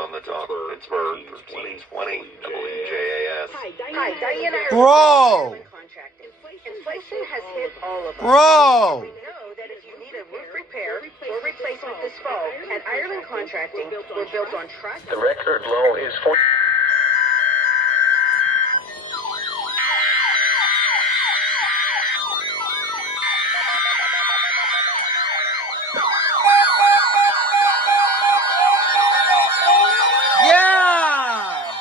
on the top of Pittsburgh, 1320 WJAS. Hi, Diana. Bro! Inflation has hit all of us. Bro! We know that if you need a roof repair or replacement this fall, at Ireland Contracting, we're built on trust. The record low is 4. Yeah!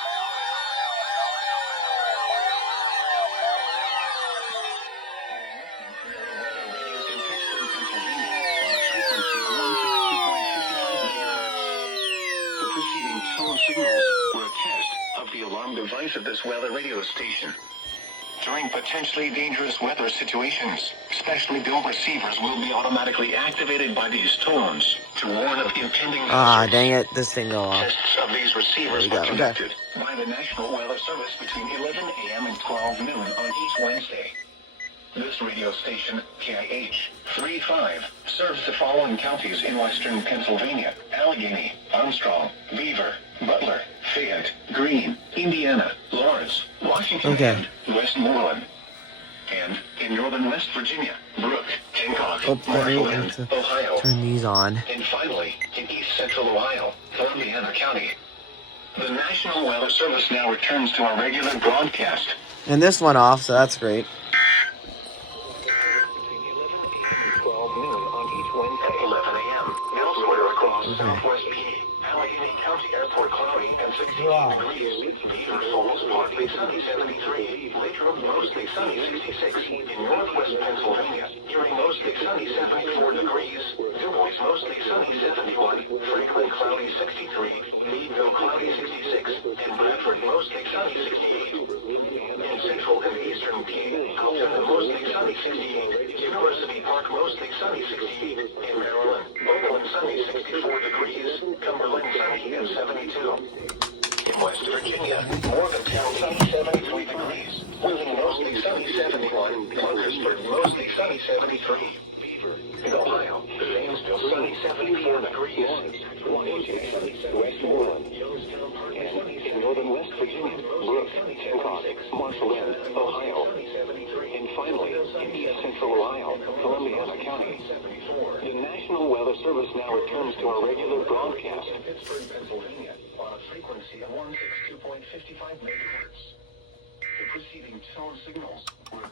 Signals were a test of the alarm device of this weather radio station. During potentially dangerous weather situations, specially built receivers will be automatically activated by these tones to warn of impending hazards. Ah, dang it, this thing go off. Tests of these receivers There were we go, conducted by the National Weather Service between 11 a.m. and 12 noon on each Wednesday. This radio station, KIH 35, serves the following counties in western Pennsylvania: Allegheny, Armstrong, Beaver, Butler, Fayette, Greene, Indiana, Lawrence, Washington, and Westmoreland. And in northern West Virginia, Brooke, Hancock, Marshland, Ohio, Turn these on. and finally, in east central Ohio, Columbiana County. The National Weather Service now returns to our regular broadcast. And this went off, so that's great. 12 noon on each Wednesday. 11 a.m. Elsewhere across southwest PA. Allegheny County Airport cloudy and 16 degrees. Beaver Falls partly sunny 73. Later mostly sunny 66. In northwest Pennsylvania, Erie mostly sunny 74 degrees. Du Bois mostly sunny 71. Franklin cloudy 63. Meadville cloudy 66. And Bradford mostly sunny 68. In central and eastern PA, Colton mostly sunny 68. University Park mostly sunny 68. In Maryland, Oakland sunny 64 degrees. Cumberland sunny and 72. In West Virginia, Morgantown sunny 73 degrees. Wheeling mostly sunny 71. Parkersburg mostly sunny 73. In Ohio, Zanesville sunny 74 degrees. Westmoreland, Youngstown Park and in northern West Virginia, Brooke, Hancock, Marshland, Ohio, and finally, in east central Ohio, Columbiana County. The National Weather Service now returns to our regular broadcast. Pittsburgh, Pennsylvania, on a frequency of 162.55 megahertz. The preceding tone signals were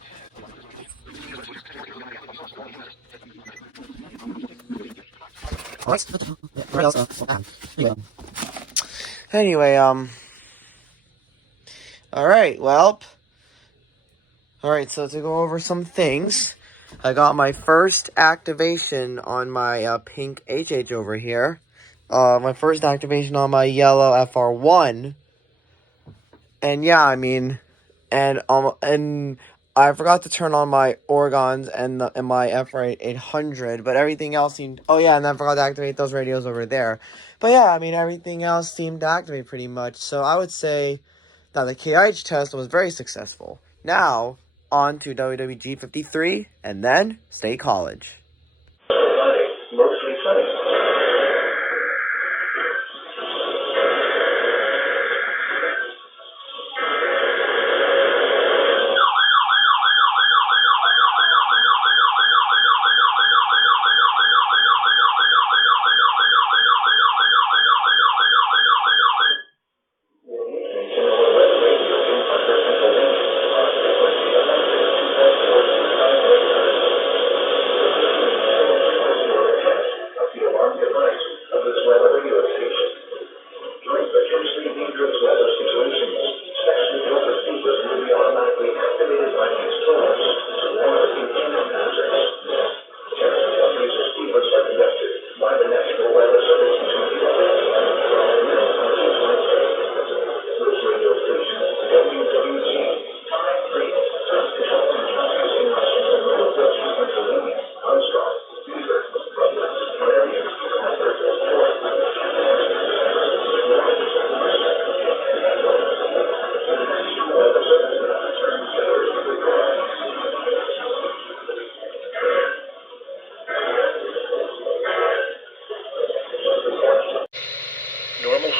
Anyway, alright, well, alright, so to go over some things, I got my first activation on my pink HH over here, my first activation on my yellow FR1, and yeah, I mean, and I forgot to turn on my Oregons and my FR800, but everything else seemed... Oh, yeah, and then I forgot to activate those radios over there. But, yeah, I mean, everything else seemed to activate pretty much. So, I would say that the KIH test was very successful. Now, on to WWG 53, and then State College. mostly sunny.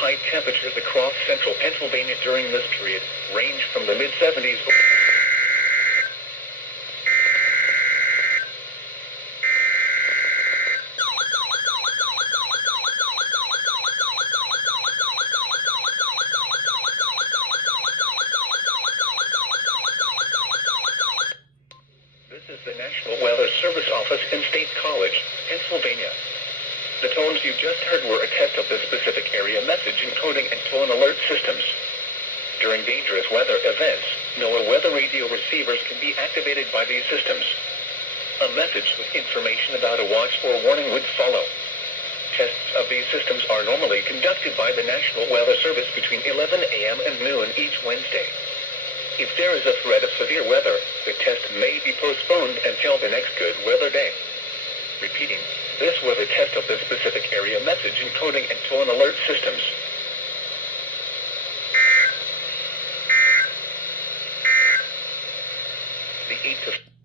high temperatures across central Pennsylvania during this period range from the mid-70s. This is the National Weather Service Office in State College, Pennsylvania. The tones you just heard were a test of the specific area message encoding and tone alert systems. During dangerous weather events, NOAA weather radio receivers can be activated by these systems. A message with information about a watch or warning would follow. Tests of these systems are normally conducted by the National Weather Service between 11 a.m. and noon each Wednesday. If there is a threat of severe weather, the test may be postponed until the next good weather day. Repeating, this was a test of the specific area message encoding and tone alert systems. The 8 to